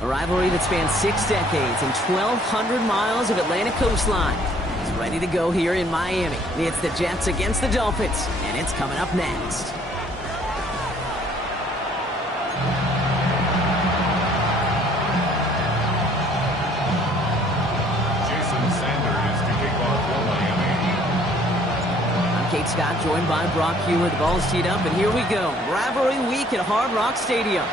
A rivalry that spans 6 decades and 1,200 miles of Atlantic coastline is ready to go here in Miami. It's the Jets against the Dolphins, and it's coming up next. Scott, joined by Brock Hewitt. The ball's teed up, and here we go. Rivalry week at Hard Rock Stadium.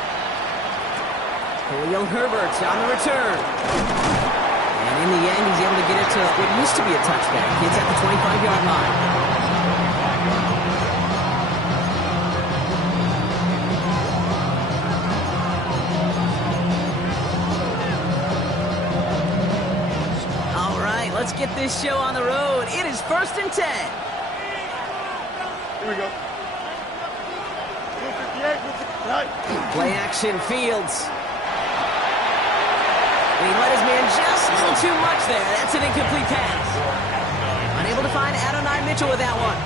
Khalil Herbert's on the return. And in the end, he's able to get it to what used to be a touchback. It's at the 25-yard line. All right, let's get this show on the road. It is 1st and 10. Here we go. Play action, Fields. And he let his man just a little too much there. That's an incomplete pass. Unable to find Adonai Mitchell with that one.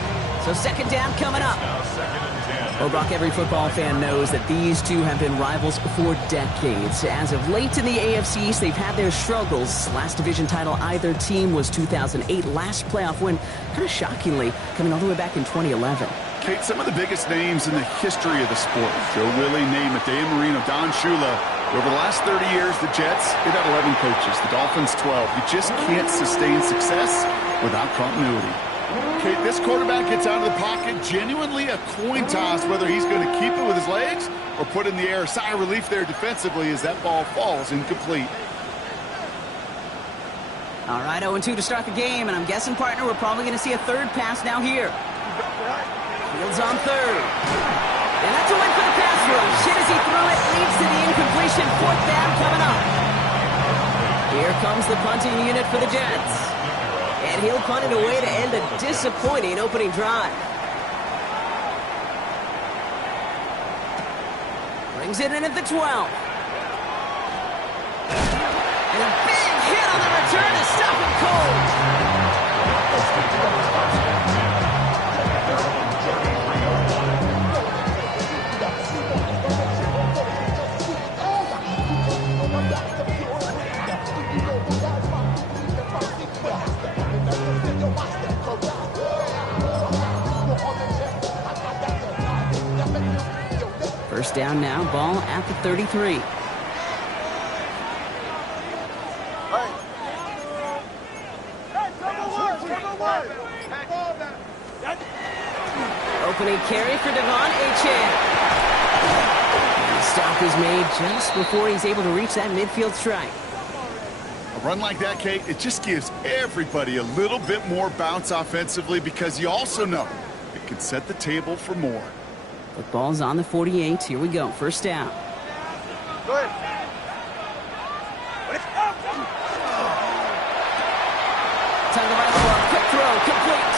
So 2nd down coming up. Well, Brock, every football fan knows that these two have been rivals for decades. As of late in the AFC East, they've had their struggles. Last division title either team was 2008. Last playoff win, kind of shockingly, coming all the way back in 2011. Kate, some of the biggest names in the history of the sport. Joe Willie, Namath, Dan Marino, Don Shula. Over the last 30 years, the Jets, they've had 11 coaches. The Dolphins, 12. You just can't sustain success without continuity. Kate, this quarterback gets out of the pocket, genuinely a coin toss whether he's going to keep it with his legs or put in the air. Sigh of relief there defensively as that ball falls incomplete. All right, 0-2 to start the game, and I'm guessing, partner, we're probably going to see a third pass now here. Fields on 3rd. And that's a win for the pass rush. Hit as he threw it, leads to the incompletion. 4th down coming up. Here comes the punting unit for the Jets. And he'll punt it away to end a disappointing opening drive. Brings it in at the 12. And a big hit on the return to stop him cold. First down now, ball at the 33. Opening carry for Devon Achane. The stop is made just before he's able to reach that midfield strike. A run like that, Kate, it just gives everybody a little bit more bounce offensively because you also know it can set the table for more. Football's on the 48. Here we go. First down. Good. Tongue right for a quick throw, complete.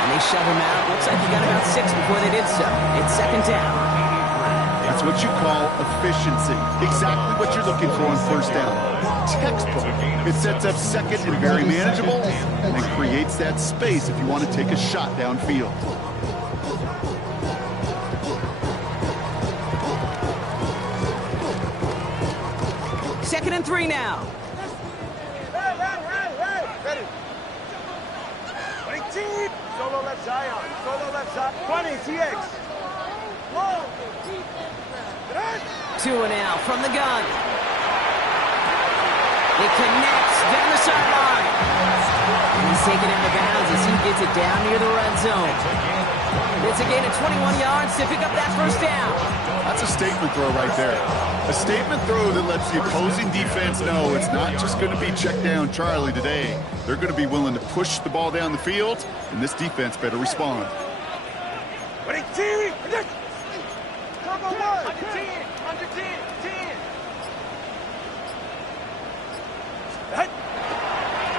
And they shove him out. Looks like he got about 6 before they did so. It's 2nd down. That's what you call efficiency. Exactly what you're looking for on first down. Textbook. It sets up 2nd and very manageable and creates that space if you want to take a shot downfield. 2nd and 3 now. Ready. 18. Solo left Zion. Solo left side. 20. TX. 2 and out from the gun. It connects down the sideline. And he's taken out of bounds as he gets it down near the red zone. It's a gain of 21 yards to pick up that first down. That's a statement throw right there. A statement throw that lets the opposing defense know it's not just going to be check down Charlie today. They're going to be willing to push the ball down the field, and this defense better respond.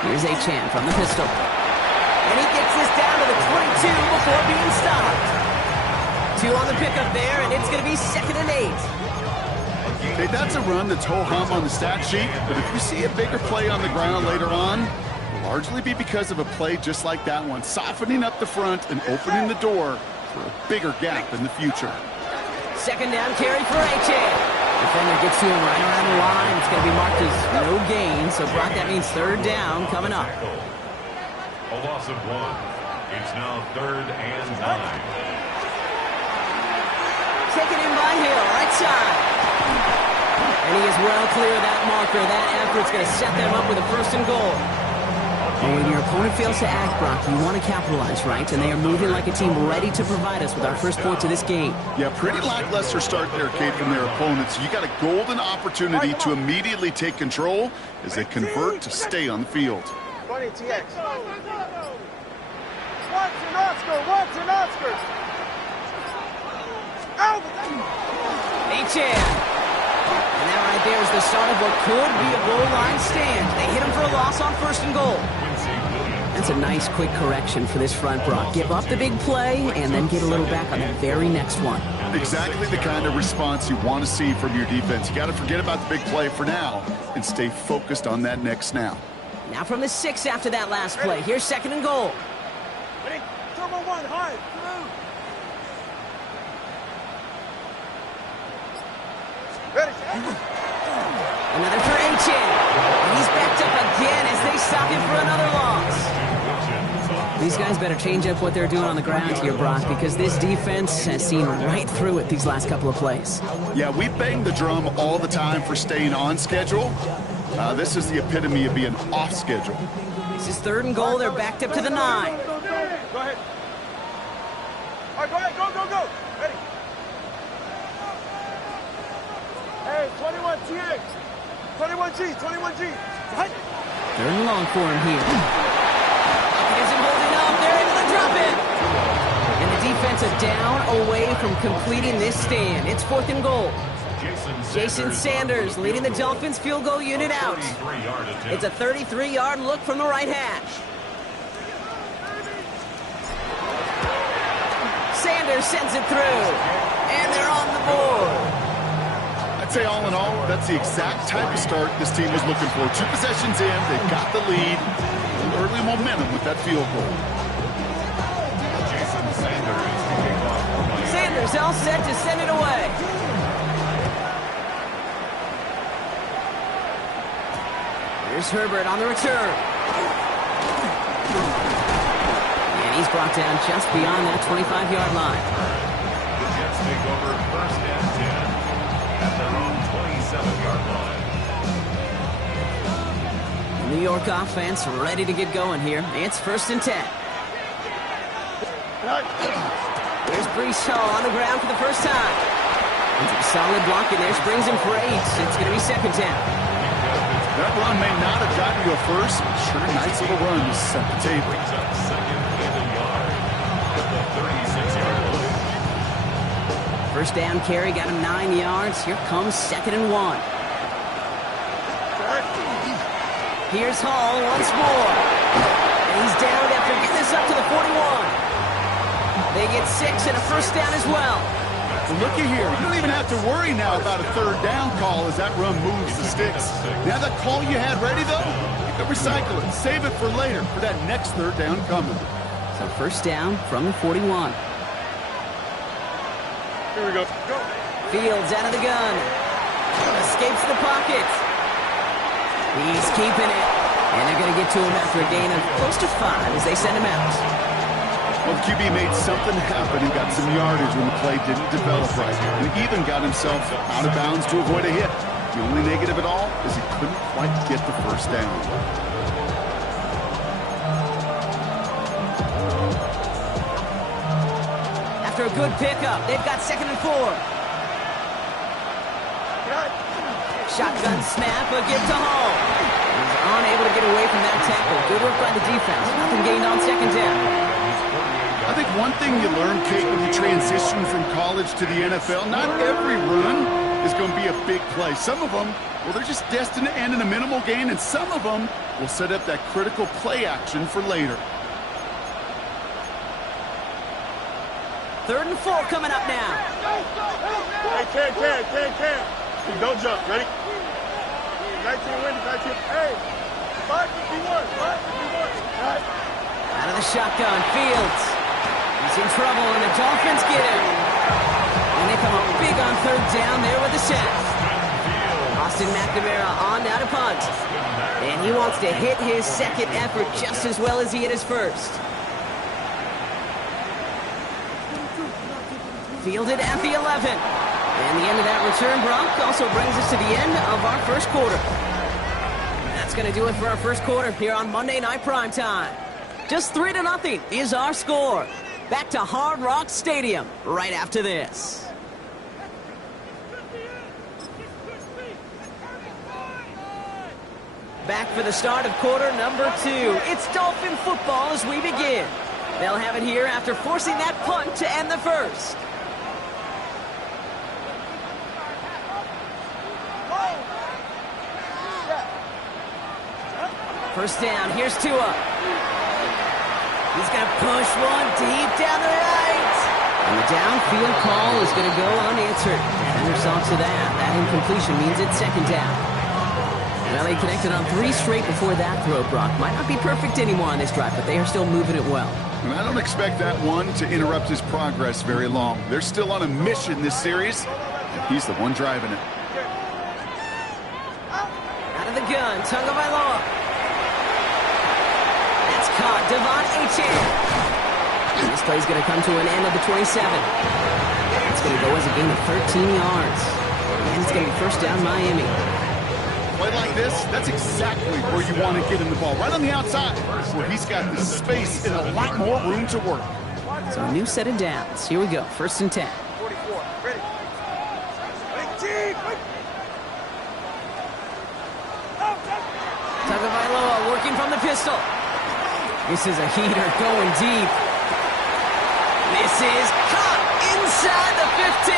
Here's Achane from the pistol. And he gets this down to the 22 before being stopped. 2 on the pickup there, and it's going to be 2nd and 8. Hey, that's a run that's ho-hum on the stat sheet, but if you see a bigger play on the ground later on, it'll largely be because of a play just like that one, softening up the front and opening the door for a bigger gap in the future. 2nd down carry for Achane. Defender gets to him right around the line. It's going to be marked as no gain. So, Brock, that means third down coming up. A loss of 1. It's now 3rd and 9. Taken in by Hill, right side. And he is well clear of that marker. That effort's going to set them up with a 1st and goal. And when your opponent fails to act, Brock, you want to capitalize, right? And they are moving like a team ready to provide us with our first point to this game. Yeah, pretty lackluster start there, Kate, from their opponents. You got a golden opportunity to immediately take control as they convert to stay on the field. 20 TX. Watson Oscar, Watson Oscar. H.N. And that right there is the start of what could be a goal line stand. They hit him for a loss on 1st and goal. That's a nice quick correction for this front, Brock. Give up the big play and then get a little back on the very next one. Exactly the kind of response you want to see from your defense. You got to forget about the big play for now and stay focused on that next snap. Now from the 6 after that last play. Here's 2nd and goal. Ready? Turbo 1, high. Through. Ready? Another for H.N. And he's backed up again as they stop him for another loss. These guys better change up what they're doing on the ground here, Brock, because this defense has seen right through it these last couple of plays. Yeah, we bang the drum all the time for staying on schedule. This is the epitome of being off schedule. This is 3rd and goal. They're backed up to the 9. Go ahead. All right, go ahead. Go, go, go. Ready? Hey, 21 TX. 21G, 21G. What? 3rd and long for him here. Isn't holding up. They're able to drop it. And the defense is down away from completing this stand. It's 4th and goal. Jason Sanders leading the Dolphins field goal unit out. It's a 33-yard look from the right hash. Sanders sends it through. And they're on the board. I'd say all in all, that's the exact type of start this team was looking for. 2 possessions in, they've got the lead. Early momentum with that field goal. Sanders all set to send it away. Here's Herbert on the return. And he's brought down just beyond that 25-yard line. The Jets take over 1st and 10 at their own 27-yard line. New York offense ready to get going here. It's 1st and 10. There's Breece Hall on the ground for the first time. And some solid blocking there. Springs him for 8. It's going to be 2nd down. That run may not have gotten you a first. Sure, nice little run to set the table. Brings up 2nd and a yard at the 36-yard line. First down carry got him 9 yards. Here comes 2nd and 1. Here's Hall once more. And he's down after getting this up to the 41. They get 6 and a first down as well. Well, looky here. You don't even have to worry now about a 3rd down call as that run moves the sticks. Now that call you had ready, though, you can recycle it. Save it for later for that next 3rd down coming. So 1st down from the 41. Here we go. Go. Fields out of the gun. Escapes the pocket. He's keeping it. And they're going to get to him after a gain of close to 5 as they send him out. Well, the QB made something happen and got some yardage when the play didn't develop right. And even got himself out of bounds to avoid a hit. The only negative at all is he couldn't quite get the first down. After a good pickup, they've got 2nd and 4. Shotgun snap, a give to Hall. He's unable to get away from that tackle. Good work by the defense. Nothing gained on 2nd down. I think one thing you learn, Kate, when you transition from college to the NFL, not every run is going to be a big play. Some of them, well, they're just destined to end in a minimal gain, and some of them will set up that critical play action for later. 3rd and 4 coming up now. Hey, Cam. Don't jump. Ready? 19 wins, 19. Hey, 551. Right. Out of the shotgun, Fields. He's in trouble, and the Dolphins get him. And they come up big on 3rd down there with the sack. Austin McNamara on now to punt. And he wants to hit his second effort just as well as he hit his first. Fielded at the 11. And the end of that return, Brock, also brings us to the end of our first quarter. That's going to do it for our first quarter here on Monday Night Primetime. Just 3-0 is our score. Back to Hard Rock Stadium right after this. Back for the start of quarter number 2. It's Dolphin football as we begin. They'll have it here after forcing that punt to end the first. First down, here's Tua. He's going to push one deep down the right. And the downfield call is going to go unanswered. Defender saw to that. That incompletion means it's second down. Well, they connected on 3 straight before that throw, Brock. Might not be perfect anymore on this drive, but they are still moving it well. And I don't expect that one to interrupt his progress very long. They're still on a mission this series, and he's the one driving it. Out of the gun, Tagovailoa. That's caught. Devon Achane. And this play's going to come to an end at the 27. It's going to go as a gain of 13 yards. And it's going to be first down Miami. Play like this, that's exactly where you want to get him the ball. Right on the outside, where he's got the space and a lot more room to work. So a new set of downs. Here we go, first and 10. 44, ready. Tagovailoa working from the pistol. This is a heater going deep. This is caught inside the 15.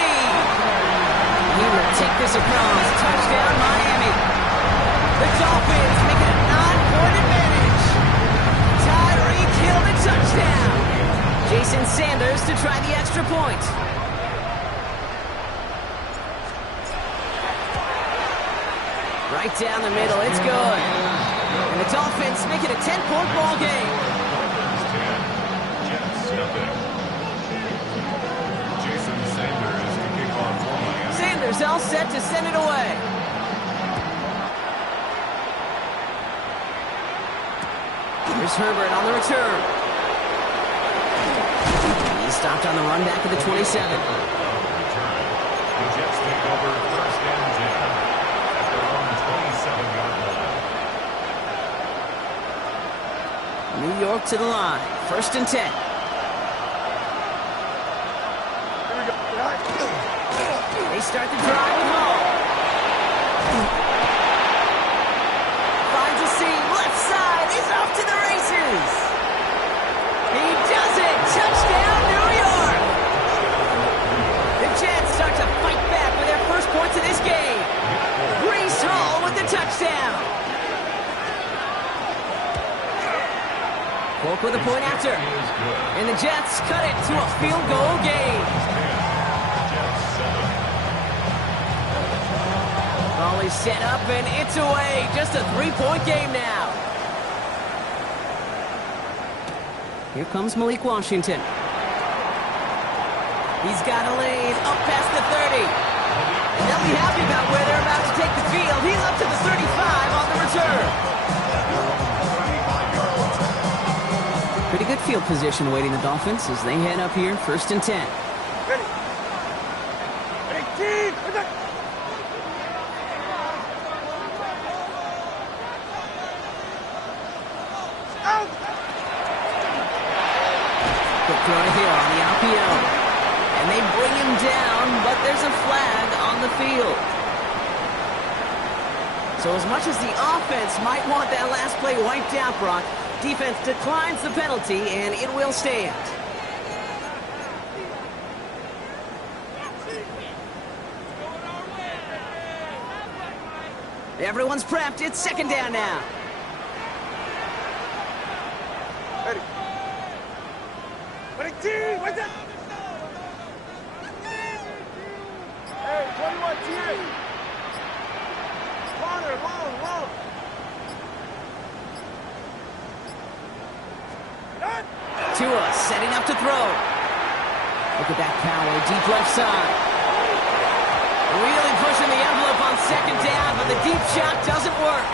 He will take this across. Touchdown, Miami. The Dolphins make it a 9-point advantage. Tyreek Hill the touchdown. Jason Sanders to try the extra point. Right down the middle, it's good. And the Dolphins make it a 10-point ball game. Jason Sanders to kick off for Miami. Sanders all set to send it away. Here's Herbert on the return. He stopped on the run back at the 27. The Jets take over first and 10 at their own 27-yard line. New York to the line. First and 10. They start the drive with Hall. Finds a seam. Left side. He's off to the races. He does it. Touchdown, New York. The Jets start to fight back with their first points of this game. Breece Hall with the touchdown. Polk with a point after. And the Jets cut it to a field goal game. Ball is set up and it's away. Just a 3-point game now. Here comes Malik Washington. He's got a lane up past the 30. And they'll be happy about where they're about to take the field. He's up to the 35 on the return. Pretty good field position awaiting the Dolphins as they head up here, first and 10. Ready. Ready, team. Out. Quick throw to Hill on the RPO. And they bring him down, but there's a flag on the field. So as much as the offense might want that last play wiped out, Brock, defense declines the penalty, and it will stand. Everyone's prepped. It's second down now. Ready. Ready, team. What's that? Hey, 21 team. Longer, long. Tua setting up to throw. Look at that power, deep left side. Really pushing the envelope on second down, but shot doesn't work.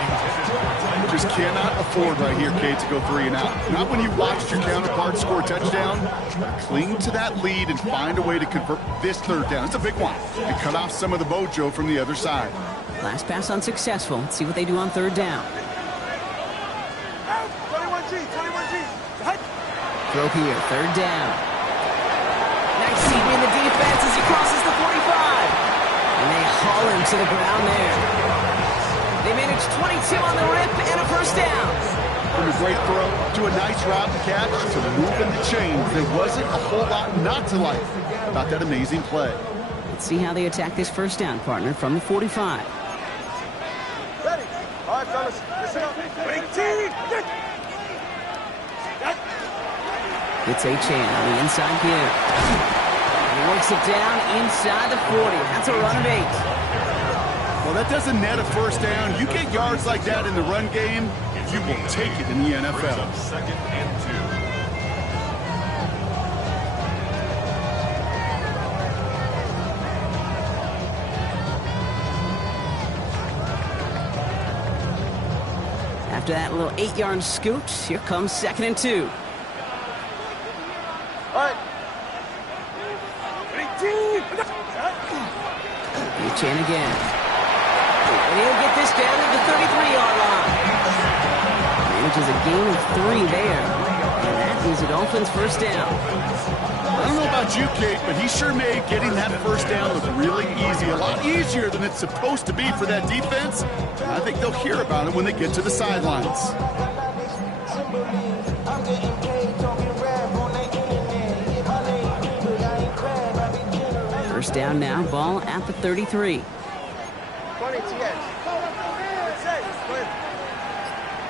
You just cannot afford right here, Kate, to go 3 and out. Not when you watched your counterpart score a touchdown. Cling to that lead and find a way to convert this 3rd down. It's a big one. And cut off some of the mojo from the other side. Last pass unsuccessful. Let's see what they do on 3rd down. 21G, 21G. Throw here, 3rd down. Nice seam in the defense as he crosses the 45. And they haul him to the ground there. They managed 22 on the rip and a 1st down. From a great throw to a nice route and catch to moving the chains. There wasn't a whole lot not to like about that amazing play. Let's see how they attack this 1st down, partner, from the 45. Ready? All right, fellas, listen up. 18. It's Achane on the inside give. He works it down inside the 40. That's a run of 8. Well, that doesn't net a 1st down. You get yards like that in the run game, you will take it in the NFL. 2nd and 2. After that little 8-yard scoot, here comes 2nd and 2. All right. 18. Achane again. And he'll get this down at the 33-yard line. Manages a gain of 3 there. And that is a Dolphins 1st down. I don't know about you, Kate, but he sure made getting that 1st down look really easy. A lot easier than it's supposed to be for that defense. And I think they'll hear about it when they get to the sidelines. First down now, ball at the 33. 20 TX.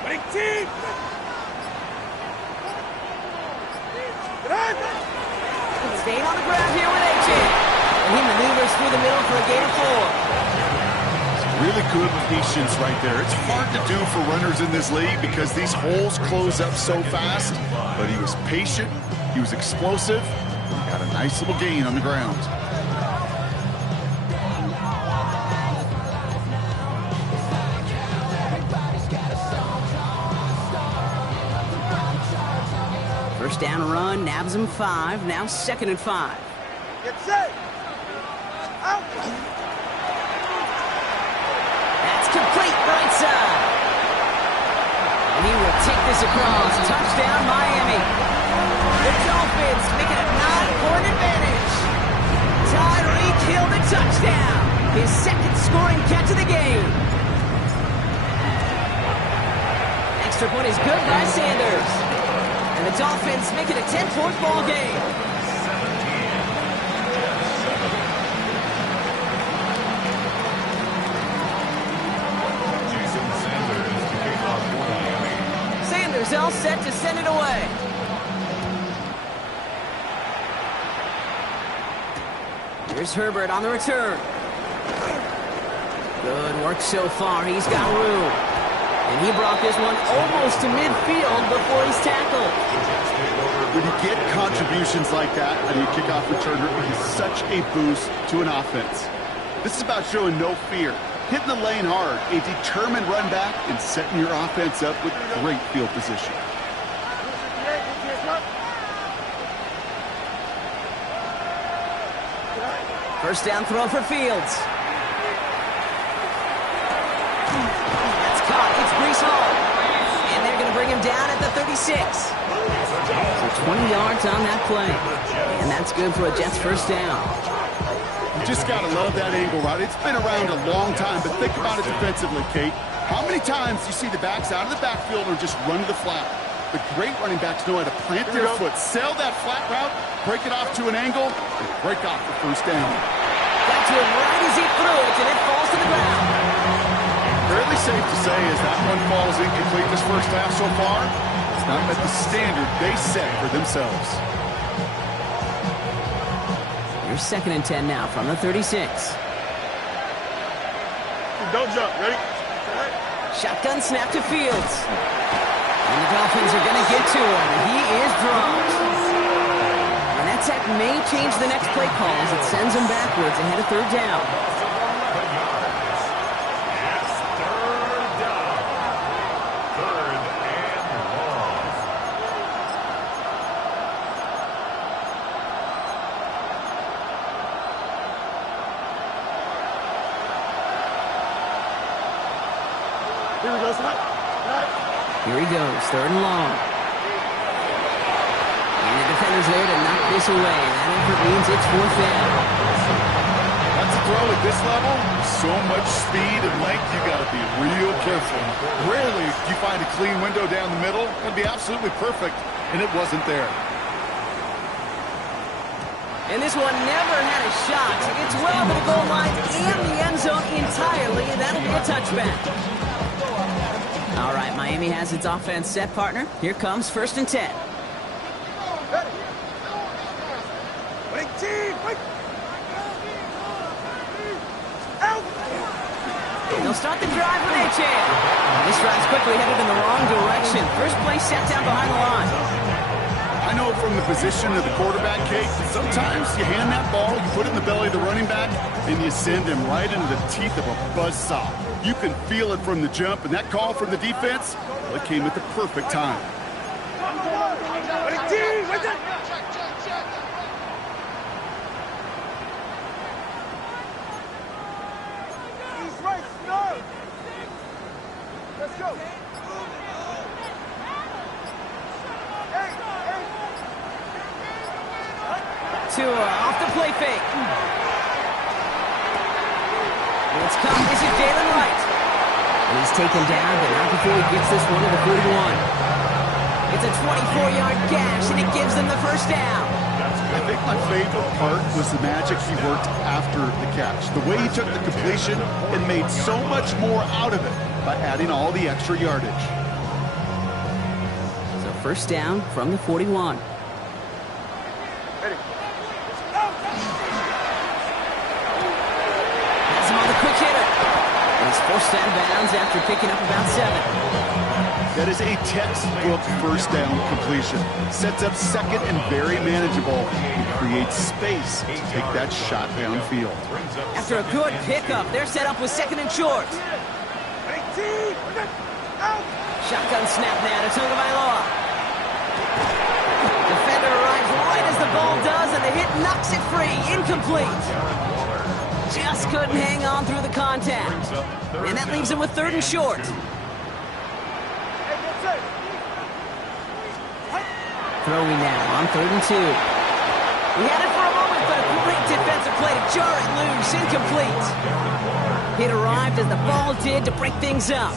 18. Staying on the ground here with Achane. And he maneuvers through the middle for a gain of 4. Really good patience right there. It's hard to do for runners in this league because these holes close up so fast. But he was patient, he was explosive, and he got a nice little gain on the ground. First down run, nabs him 5, now 2nd and 5. Get set. Out. That's complete right side. And he will take this across. Touchdown, Miami. The Dolphins make it a 9-point advantage. Tyreek Hill the touchdown. His 2nd scoring catch of the game. Extra point is good by Sanders. And the Dolphins make it a 10-point ball game. Sanders all set to send it away. Here's Herbert on the return. Good work so far. He's got room. And he brought this one almost to midfield before he's tackled. When you get contributions like that and you kickoff returner, it is such a boost to an offense. This is about showing no fear, hitting the lane hard, a determined run back, and setting your offense up with great field position. First down throw for Fields. That's caught. It's Breece Hall. And they're going to bring him down at the 36. So 20 yards on that play. And that's good for a Jets first down. You just got to love that angle, right? It's been around a long time, but think about it defensively, Kate. How many times do you see the backs out of the backfield or just run to the flat? The great running backs know how to plant their foot, sail that flat route, break it off to an angle, and break off the first down. Got to him right as he threw it, and it falls to the ground. Fairly safe to say as that one falls incomplete this first half so far, it's not at the standard they set for themselves. Here's 2nd and 10 now from the 36. Don't jump. Ready? Shotgun snap to Fields. And the Dolphins are going to get to him. He is dropped. And that sack may change the next play call as it sends him backwards ahead of 3rd down. Here he goes, 3rd and long. And the defender's there to knock this away. That effort means it's 4th down. That's a throw at this level. So much speed and length, you got to be real careful. Rarely do you find a clean window down the middle. It'd be absolutely perfect, and it wasn't there. And this one never had a shot. It's well over the goal line and the end zone entirely, and that'll be a touchback. All right, Miami has its offense set, partner. Here comes 1st and 10. They'll start the drive with H.A. This drive's quickly headed in the wrong direction. First play set down behind the line. I know from the position of the quarterback, Kate, sometimes you hand that ball, you put it in the belly of the running back, and you send him right into the teeth of a buzzsaw. You can feel it from the jump, and that call from the defense, well, it came at the perfect time. Let's go. Tua off the play fake. It's caught. Is it Jalen Wright? And he's taken down, but not before he gets this one to the 41. It's a 24-yard gash, and it gives them the 1st down. I think my favorite part was the magic he worked after the catch. The way he took the completion and made so much more out of it by adding all the extra yardage. So 1st down from the 41. That's him on the quick hitter. And he's forced out of bounds after picking up about 7. That is a textbook 1st down completion. Sets up 2nd and very manageable. And creates space to take that shot downfield. After a good pickup, they're set up with 2nd and short. Shotgun snap now to Tagovailoa. Defender arrives right as the ball does, and the hit knocks it free. Incomplete. Just couldn't hang on through the contact. And that leaves him with 3rd and short. Throwing now on 3rd and 2. He had it for a moment, but a great defensive play to jar it loose. Incomplete. It arrived as the ball did to break things up.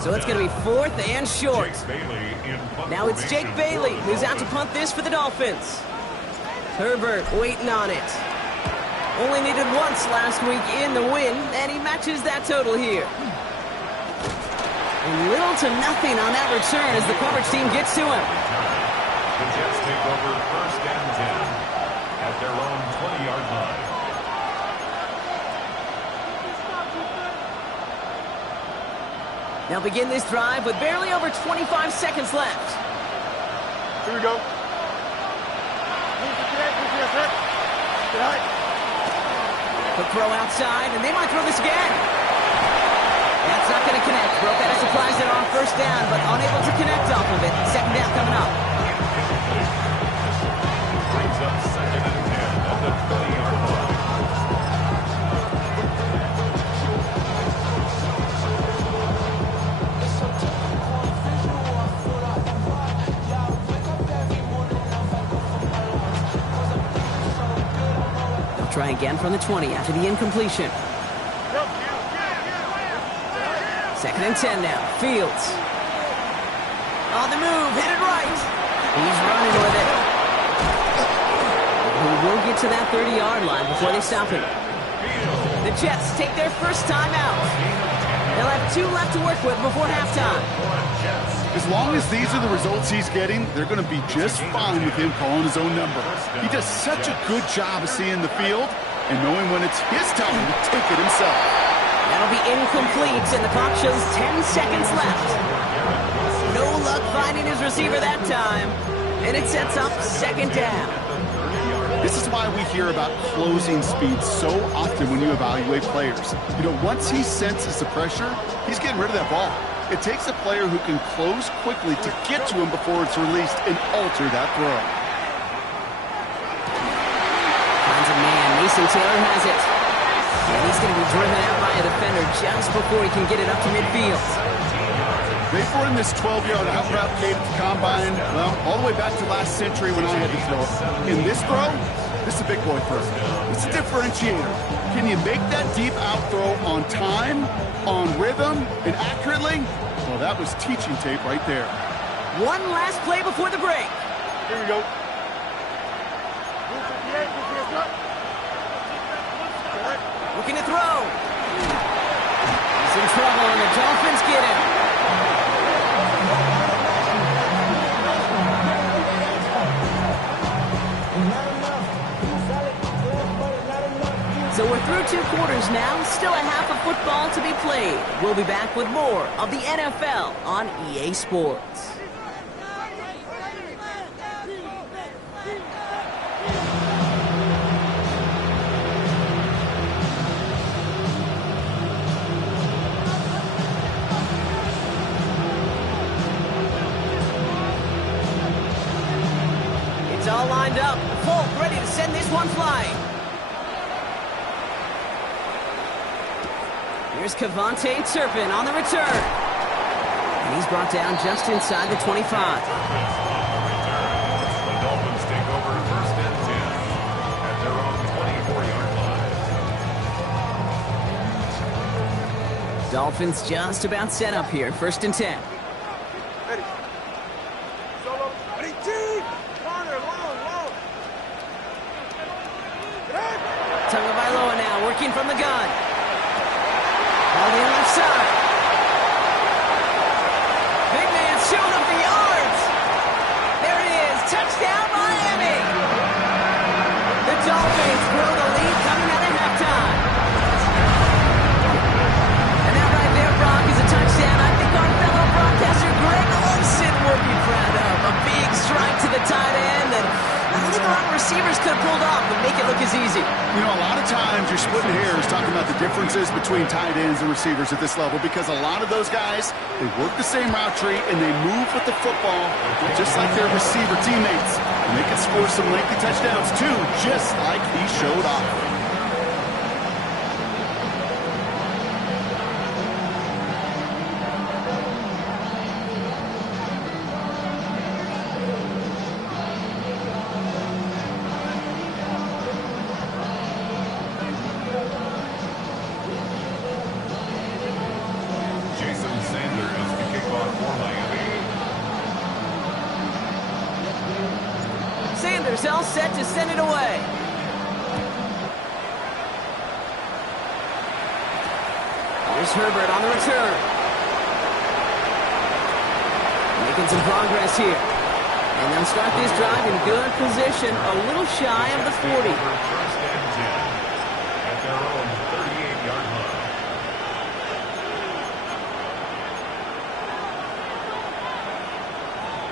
So it's going to be 4th and short. Now it's Jake Bailey who's out to punt this for the Dolphins. Herbert waiting on it. Only needed once last week in the win, and he matches that total here. And little to nothing on that return as the coverage team gets to him. The Jets take over 1st and 10 at their own 20-yard line. They'll begin this drive with barely over 25 seconds left. Here we go. The throw outside, and they might throw this again. That's not going to connect. Broke out of supplies there on 1st down, but unable to connect off of it. 2nd down coming up. Brings up 2nd and 10 at the 20-yard line. Try again from the 20 after the incompletion. 2nd and 10 now. Fields. On the move, headed right. He's running with it. He will get to that 30-yard line before they stop him. The Jets take their 1st time out. They'll have 2 left to work with before halftime. As long as these are the results he's getting, they're going to be just fine with him calling his own number. He does such a good job of seeing the field and knowing when it's his time to take it himself. That'll be incomplete, and the clock shows 10 seconds left. No luck finding his receiver that time, and it sets up 2nd down. This is why we hear about closing speed so often when you evaluate players. You know, once he senses the pressure, he's getting rid of that ball. It takes a player who can close quickly to get to him before it's released and alter that throw. Finds a man. Mason Taylor has it. And he's going to be driven out by a defender just before he can get it up to midfield. They've run this 12-yard out route Kate at the combine, well, all the way back to last century when I had to throw it. In this throw, this is a big boy throw. It's a differentiator. Can you make that deep out throw on time, on rhythm, and accurately? Well, that was teaching tape right there. One last play before the break. Here we go. Looking to throw. He's in trouble, and the Dolphins get him. So we're through 2 quarters now. Still a half of football to be played. We'll be back with more of the NFL on EA Sports. It's all lined up. Folk ready to send this one flying. Here's Kevontae Turpin on the return. And he's brought down just inside the 25. The Dolphins take over first and 10 at their own 24-yard line. Dolphins just about set up here. First and 10. Ready. Solo. Ready, team. Corner, long. Tagovailoa now working from the gun. On the left side. Big man showing up the yards. There it is. Touchdown, Miami. The Dolphins grow the lead coming out of halftime. And that right there, Brock, is a touchdown I think our fellow broadcaster Greg Olsen would be proud of. A big strike to the tight end that I don't think a lot of receivers could have pulled off and make it look as easy. You know, a lot of times you're splitting hairs talking about the differences between tight ends and receivers at this level because a lot of those guys, they work the same route tree and they move with the football just like their receiver teammates. And they can score some lengthy touchdowns too, just like he showed off. Sanders all set to send it away. Here's Herbert on the return. Making some progress here. And they'll start this drive in good position, a little shy of the 40. First and 10 at their own 38-yard line.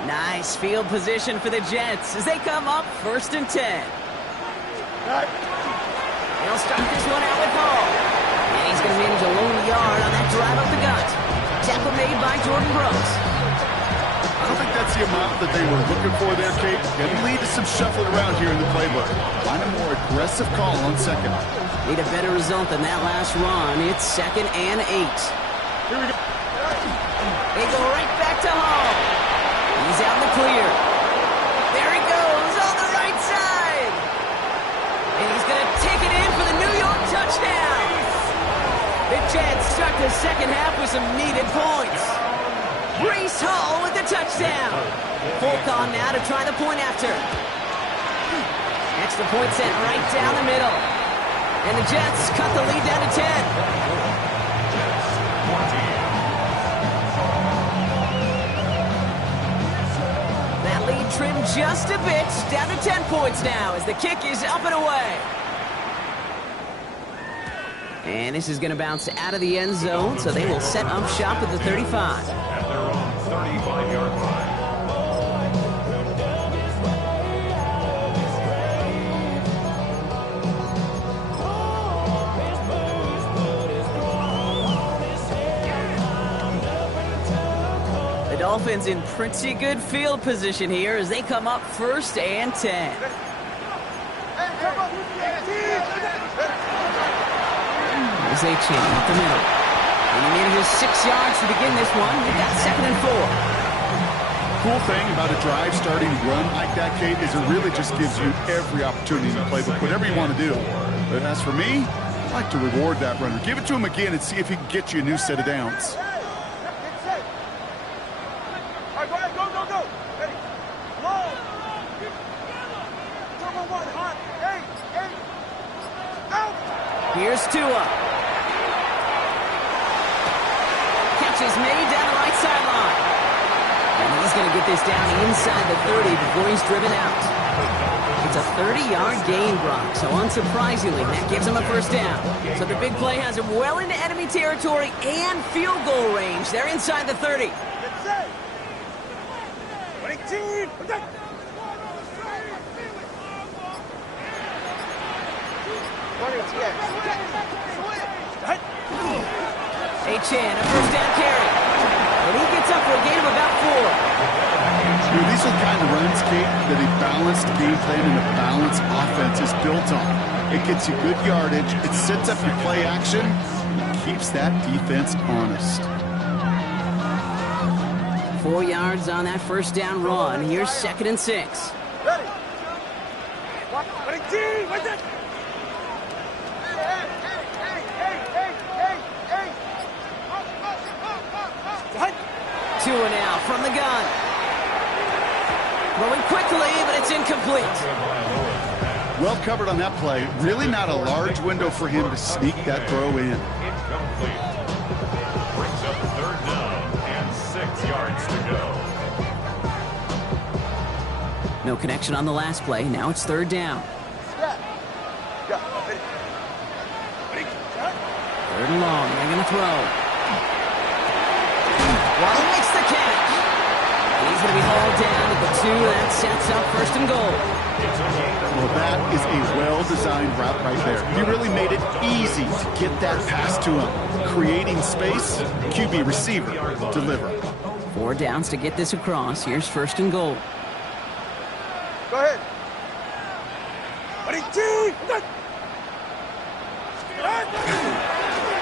Nice field position for the Jets as they come up first and 10. They'll start this one out with Hall. And he's going to manage a lone yard on that drive up the gut. Tackle made by Jordan Brooks. I don't think that's the amount that they were looking for there, Kate. Going to lead to some shuffling around here in the playbook. Find a more aggressive call on second. Need a better result than that last run. It's 2nd and 8. Here we go. They go right back to Hall. He's out in the clear. There he goes on the right side. And he's going to take it in for the New York touchdown. The Jets start the second half with some needed points. Breece Hall with the touchdown. Folk on now to try the point after. Extra point sent right down the middle. And the Jets cut the lead down to 10. That lead trimmed just a bit, down to 10 points now as the kick is up and away. And this is going to bounce out of the end zone, so they will set up shop at the 35. At their own 35-yard line. The Dolphins in pretty good field position here as they come up first and 10. Here's Achane up the middle. And he needed his 6 yards to begin this one. He got 2nd and 4. Cool thing about a drive starting to run like that, Kate, is it really just gives you every opportunity to play whatever you want to do. But as for me, I like to reward that runner. Give it to him again and see if he can get you a new set of downs. All right, go ahead, go, go, go. Ready. Long. 1, hot. 8. Out. Here's Tua. Catch is made down the right sideline. And he's going to get this down inside the 30 before he's driven out. It's a 30-yard gain, Brock, so unsurprisingly, that gives him a first down. So the big play has him well into enemy territory and field goal range. They're inside the 30. Get set. 18. Protect. Achane, a first down carry. And he gets up for a gain of about 4. These are the kind of runs, Kate, that a balanced game plan and a balanced offense is built on. It gets you good yardage, it sets up your play action, and it keeps that defense honest. 4 yards on that first down run. Here's 2nd and 6. Ready. 18. Wait there. Tua now from the gun. Throwing quickly, but it's incomplete. Well covered on that play. Really not a large window for him to sneak that throw in. Incomplete. Brings up 3rd down and 6 yards to go. No connection on the last play. Now it's 3rd down. 3rd and long. They're going to throw. Waddle makes the catch. He's going to be hauled down at the 2. That sets up 1st and goal. Well, that is a well-designed route right there. He really made it easy to get that pass to him. Creating space, QB receiver, deliver. 4 downs to get this across. Here's 1st and goal. Go ahead. 18.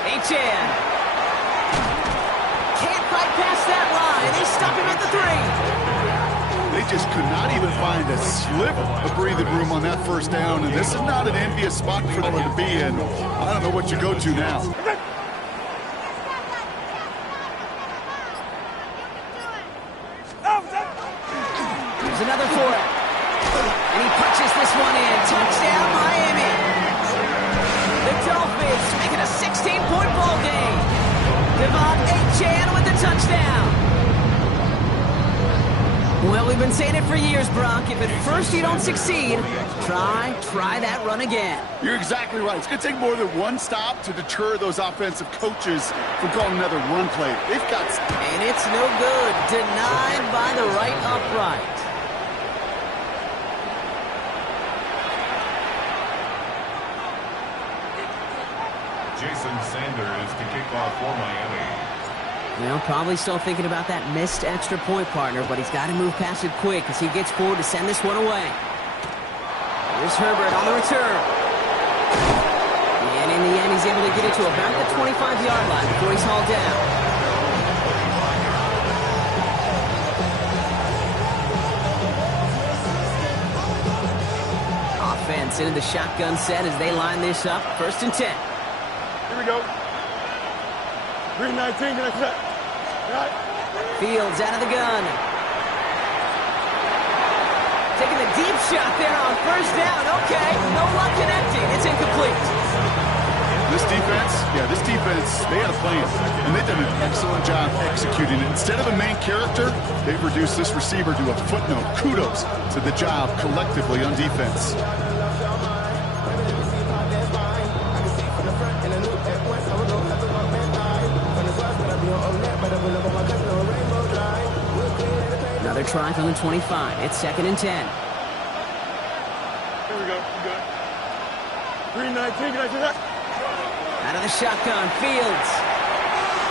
Achane. Can't fight past that line. They stop him at the 3. They just could not even find a sliver of breathing room on that first down, and this is not an envious spot for them to be in. I don't know what you go to now. Here's another 4. And he punches this one in. Touchdown, Miami. The Dolphins making a 16-point ball game. Devon Achane with the touchdown. Well, we've been saying it for years, Brock. If at first you don't succeed, try that run again. You're exactly right. It's going to take more than one stop to deter those offensive coaches from calling another run play. They've got... And it's no good. Denied by the right upright. Jason Sanders to kick off for Miami. Well, probably still thinking about that missed extra point, partner, but he's got to move past it quick as he gets forward to send this one away. Here's Herbert on the return. And in the end, he's able to get it to about the 25-yard line before he's hauled down. Offense into the shotgun set as they line this up. 1st and 10. Here we go. 319, get that. Right. Fields out of the gun. Taking the deep shot there on 1st down. Okay, no luck connecting. It's incomplete. This defense, they had a plan, and they've done an excellent job executing it. Instead of a main character, they've reduced this receiver to a footnote. Kudos to the job collectively on defense. Another try from the 25. It's 2nd and 10. Here we go. Good. 319, get that. Out of the shotgun, Fields.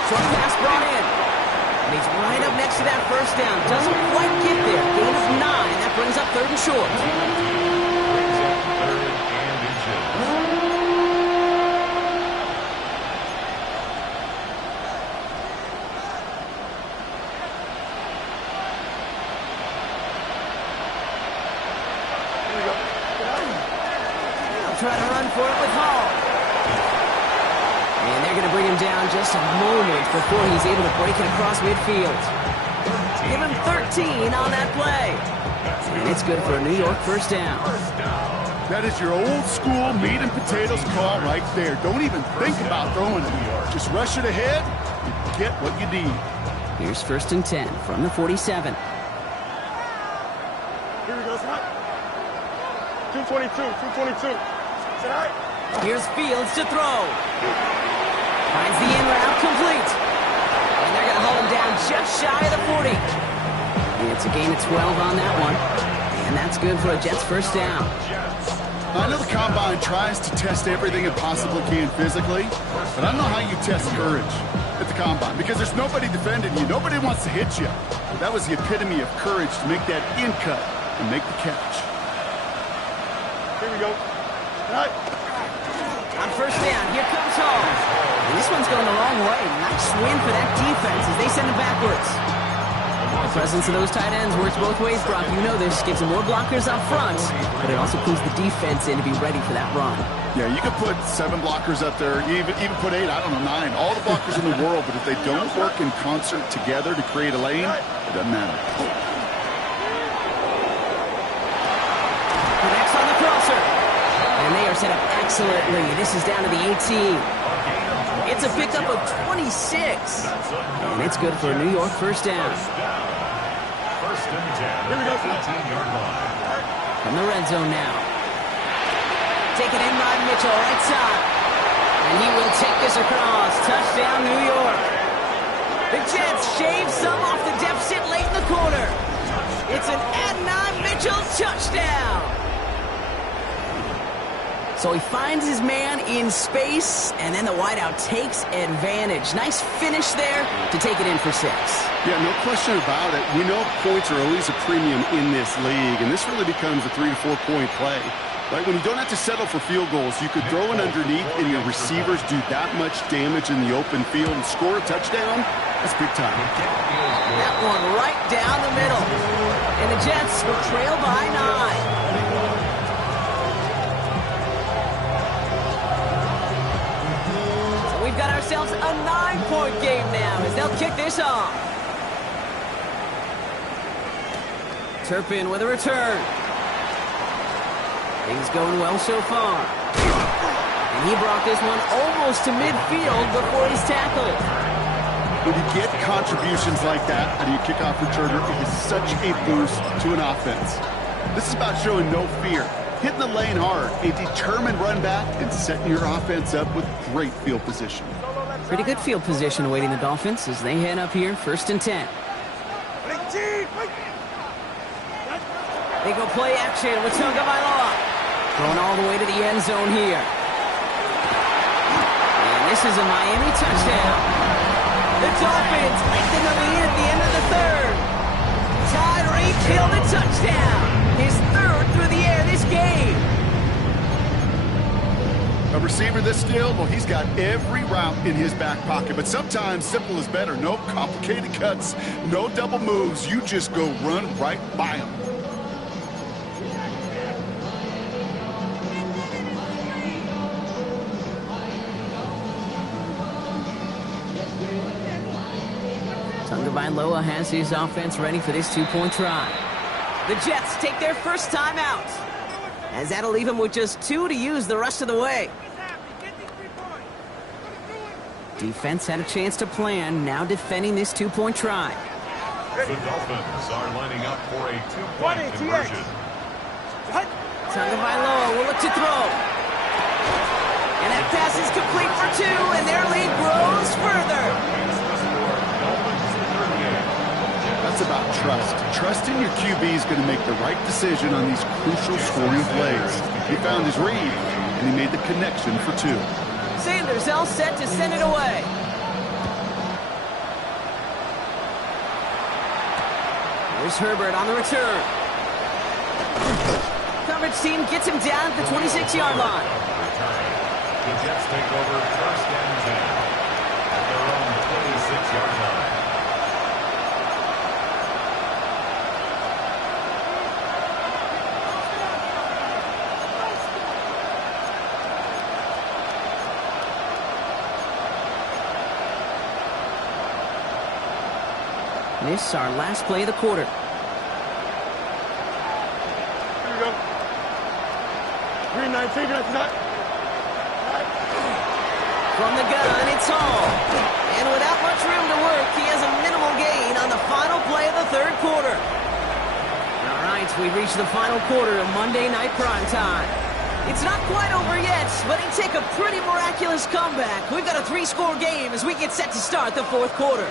Short pass brought in. And he's right up next to that 1st down. Doesn't quite get there. Gain of 9. That brings up 3rd and short. him down just a moment before he's able to break it across midfield. Give him 13 on that play. And it's good for a New York first down. That is your old school meat and potatoes call right there. Don't even think about throwing it. Just rush it ahead and get what you need. Here's 1st and 10 from the 47. Here we go, Scott. 222, 222. Sit high. Here's Fields to throw. Finds the in route complete. And they're going to hold him down just shy of the 40. And it's a gain of 12 on that one. And that's good for a Jets first down. I know the Combine tries to test everything it possibly can physically, but I don't know how you test courage at the Combine because there's nobody defending you. Nobody wants to hit you. That was the epitome of courage to make that in cut and make the catch. Here we go. All right. On first down, here comes Hall. And this one's going the wrong way. Nice win for that defense as they send him backwards. The presence of those tight ends works both ways, Brock. You know this. Gives them more blockers up front, but it also clues the defense in to be ready for that run. Yeah, you could put 7 blockers up there, even put 8, I don't know, 9. All the blockers in the world, but if they don't work in concert together to create a lane, it doesn't matter. Connects on the crosser. And they are set up excellently. This is down to the 18. It's a pickup of 26. And it's good for a New York first down. 1st and 10. Here we go. 18-yard line. From the red zone now. Taken in by Mitchell, right side. And he will take this across. Touchdown, New York. The Jets shave some off the deficit late in the quarter. It's an Adonai Mitchell touchdown. So he finds his man in space, and then the wideout takes advantage. Nice finish there to take it in for 6. Yeah, no question about it. We know points are always a premium in this league, and this really becomes a 3 to 4 point play. Right? When you don't have to settle for field goals, you could throw it underneath and your receivers do that much damage in the open field and score a touchdown. That's big time. That one right down the middle. And the Jets will trail by 9. We've got ourselves a 9-point game now as they'll kick this off. Turpin with a return. Things going well so far. And he brought this one almost to midfield before he's tackled. When you get contributions like that out of your kickoff returner, it is such a boost to an offense. This is about showing no fear, hitting the lane hard, a determined run back, and setting your offense up with great field position. Pretty good field position awaiting the Dolphins as they head up here, 1st and 10. They go play action with Tagovailoa. Going all the way to the end zone here. And this is a Miami touchdown. The Dolphins lengthen the lead at the end of the 3rd. Tyreek Hill the touchdown. His 3rd through the air this game. A receiver this skilled, well, he's got every route in his back pocket, but sometimes simple is better. No complicated cuts, no double moves. You just go run right by him. Tagovailoa has his offense ready for this 2-point try. The Jets take their first time out, as that'll leave them with just 2 to use the rest of the way. Defense had a chance to plan, now defending this 2-point try. The Dolphins are lining up for a 2-point conversion. Tagovailoa will look to throw. And that pass is complete for 2, and their lead grows further. That's about trust. Trusting your QB is going to make the right decision on these crucial scoring plays. He found his read, and he made the connection for 2. Sanders all set to send it away. There's Herbert on the return. Coverage team gets him down at the 26-yard line. The Jets take over 1st and 10 at their own 26-yard line. This is our last play of the quarter. Here we go. 319, that's not. From the gun, it's Hall. And without much room to work, he has a minimal gain on the final play of the third quarter. All right, we reach the final quarter of Monday Night Primetime. It's not quite over yet, but it take a pretty miraculous comeback. We've got a 3-score game as we get set to start the fourth quarter.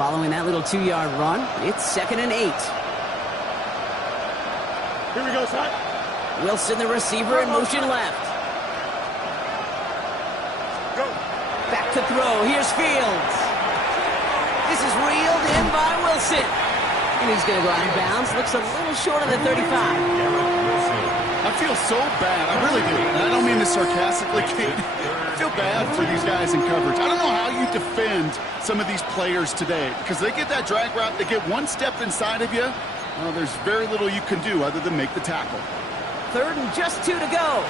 Following that little 2-yard run, it's 2nd and 8. Here we go, son. Wilson, the receiver, in motion left. Go. Back to throw. Here's Fields. This is reeled in by Wilson. And he's going to go out of bounds. Looks a little short of the 35. I feel so bad. I really do. And I don't mean this sarcastically, Kate. I feel bad for these guys in coverage. I don't know how you defend some of these players today because they get that drag route, they get one step inside of you. Well, there's very little you can do other than make the tackle. 3rd and just 2 to go.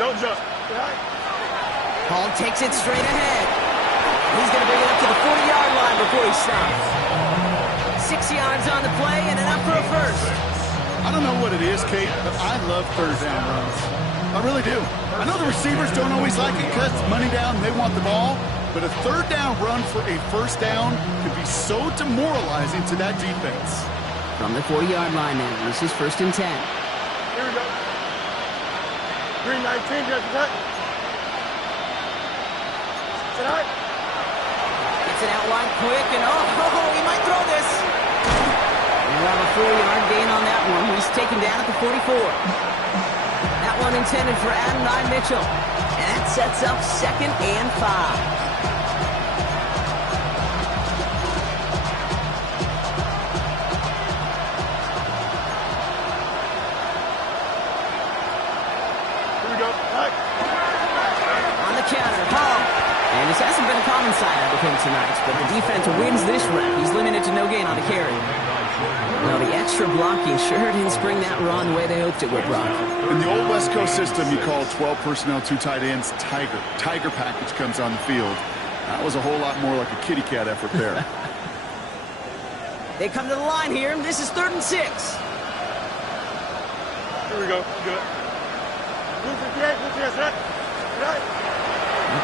Don't jump. Hall takes it straight ahead. He's going to bring it up to the 40-yard line before he stops. 6 yards on the play and enough for a first. I don't know what it is, Kate, but I love third down runs. I really do. I know the receivers don't always like it because it's money down and they want the ball, but a third down run for a first down can be so demoralizing to that defense. From the 40-yard line now, this is 1st and 10. Here we go. 319, just cut. Tonight. Gets it out wide quick, and he might throw this. We'll have a 4-yard gain on that one. He's taken down at the 44. That one intended for Adonai Mitchell. And that sets up 2nd and 5. On the counter, Hall. And this hasn't been a common sight out of him tonight, but the defense wins this rep. He's limited to no gain on the carry. Well, the extra blocking sure didn't spring that run the way they hoped it would, Brock. In the old West Coast system, you call 12 personnel, 2 tight ends, Tiger. Tiger package comes on the field. That was a whole lot more like a kitty cat effort there. They come to the line here. This is 3rd and 6. Here we go. Good.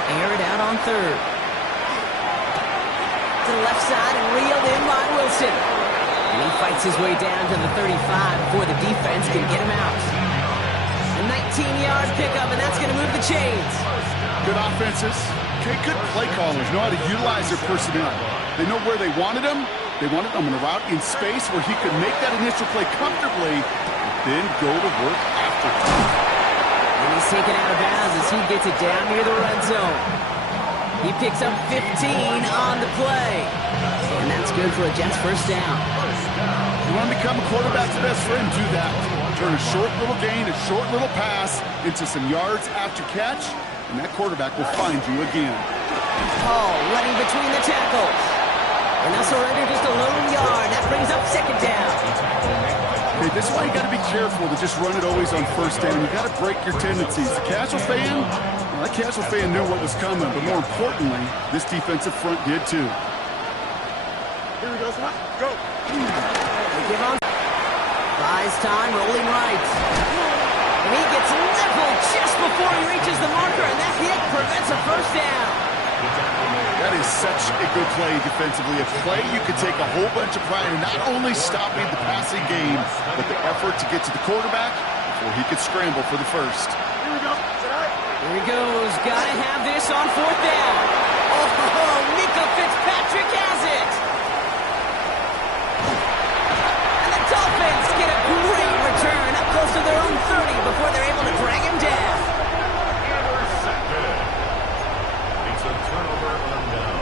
Air it out on 3rd. To the left side and reeled in by Wilson. And he fights his way down to the 35 before the defense can get him out. A 19-yard pickup, and that's going to move the chains. Good offenses. Okay, good play callers know how to utilize their personnel. They know where they wanted them. They wanted them in a route in space where he could make that initial play comfortably and then go to work after. And he's taken out of bounds as he gets it down near the red zone. He picks up 15 on the play. And that's good for a Jets first down. You want to become a quarterback's best friend? Do that. Turn a short little gain, a short little pass into some yards after catch, and that quarterback will find you again. Hall running between the tackles. And they'll surrender just a lone yard. That brings up 2nd down. Okay, this is why you got to be careful to just run it always on first down. You got to break your tendencies. The casual fan, well, that casual fan knew what was coming, but more importantly, this defensive front did too. Here we go, son. Go. They give on. Buys time, rolling right. And he gets nibbled just before he reaches the marker, and that hit prevents a first down. That is such a good play defensively. A play you could take a whole bunch of pride in not only stopping the passing game, but the effort to get to the quarterback before he could scramble for the first. Here we go. Here he goes. Gotta have this on 4th down. Oh, Mika Fitzpatrick has it. And the Dolphins get a great return up close to their own 30 before they're able to drag him down. It's a turnover on downs.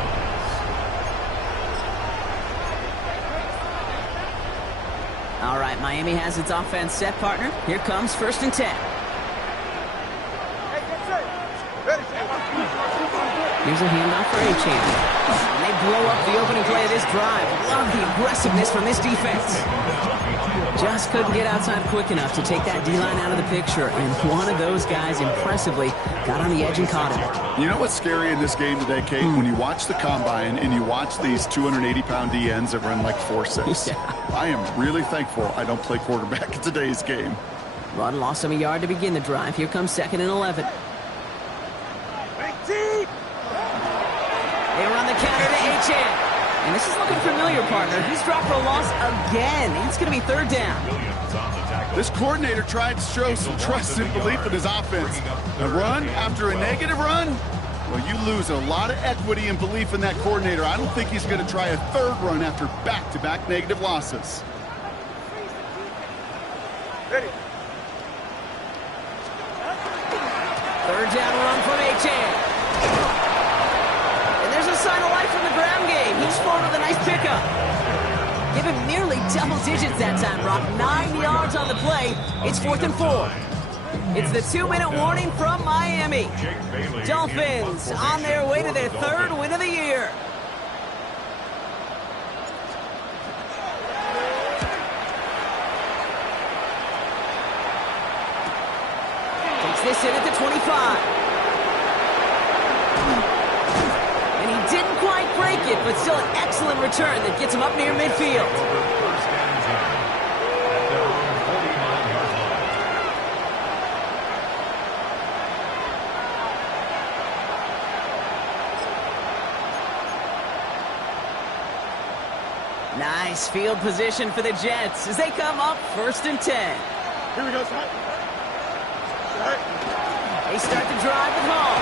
All right, Miami has its offense set, partner. Here comes 1st and 10. Hey, get set. Ready, set. Here's a handoff for Achane. And they blow up the opening play of this drive. Love the aggressiveness from this defense. Just couldn't get outside quick enough to take that D-line out of the picture. And one of those guys impressively got on the edge and caught him. You know what's scary in this game today, Kate? When you watch the combine and you watch these 280-pound DNs that run like 4.6. Yeah. I am really thankful I don't play quarterback in today's game. Run lost him a yard to begin the drive. Here comes 2nd and 11. They run the counter to Achane. And this is looking familiar, partner. He's dropped for a loss again. It's going to be 3rd down. This coordinator tried to show some trust and belief in his offense. A run after a negative run? Well, you lose a lot of equity and belief in that coordinator. I don't think he's going to try a 3rd run after back-to-back negative losses. Ready. 3rd down run from Achane. And there's a sign of life from the ground game. He's forward with a nice pickup. Give him nearly double digits that time, Brock. 9 yards on the play. It's 4th and 4. It's the 2-minute warning from Miami. Dolphins on their way to their 3rd win of the year. Takes this in at the 25. And he didn't quite break it, but still an excellent return that gets him up near midfield. Nice field position for the Jets as they come up 1st and 10. Here we go, son. They start the drive with Hall.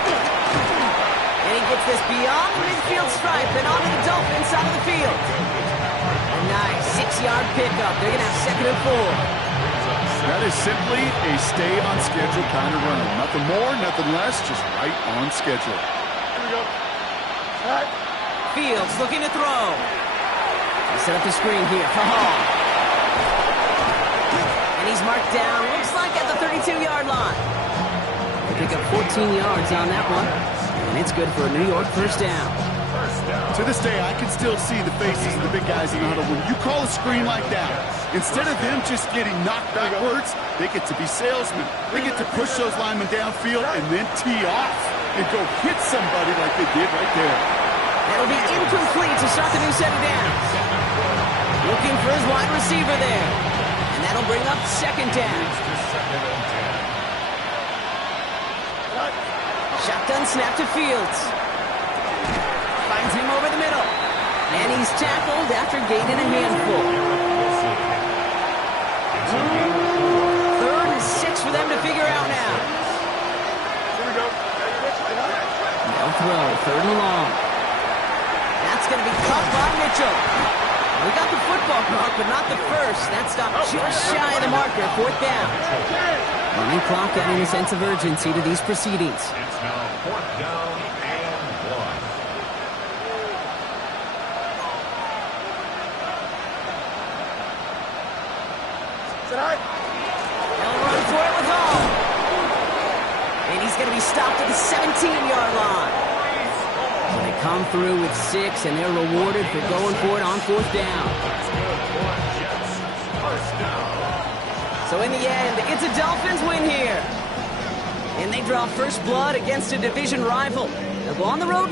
And he gets this beyond the midfield stripe and onto the Dolphins side of the field. A nice 6-yard pickup. They're going to have 2nd and 4. That is simply a stay-on-schedule kind of run. Nothing more, nothing less, just right on schedule. Here we go. Right. Fields looking to throw. They set up the screen here for Hall. And he's marked down, looks like at the 32-yard line. They pick up 14 yards on that one. And it's good for a New York 1st down. To this day, I can still see the faces of the big guys in the huddle. When you call a screen like that, instead of them just getting knocked backwards, they get to be salesmen. They get to push those linemen downfield and then tee off and go hit somebody like they did right there. That'll be incomplete to start the new set of downs. Looking for his wide receiver there. And that'll bring up 2nd down. Shotgun snap to Fields. Finds him over the middle. And he's tackled after gaining a handful. 3rd and 6 for them to figure out now. Here we go. They'll throw 3rd and long. That's going to be caught by Mitchell. We got the football mark, but not the first. That stopped just shy of the marker. 4th down. Running clock adding a sense of urgency to these proceedings. It's now 4th down and 1. Tonight. They'll run for it with Hall. And he's going to be stopped at the 17-yard line. So they come through with 6, and they're rewarded for going for it on 4th down. So in the end, it's a Dolphins win here. And they draw first blood against a division rival. They'll go on the road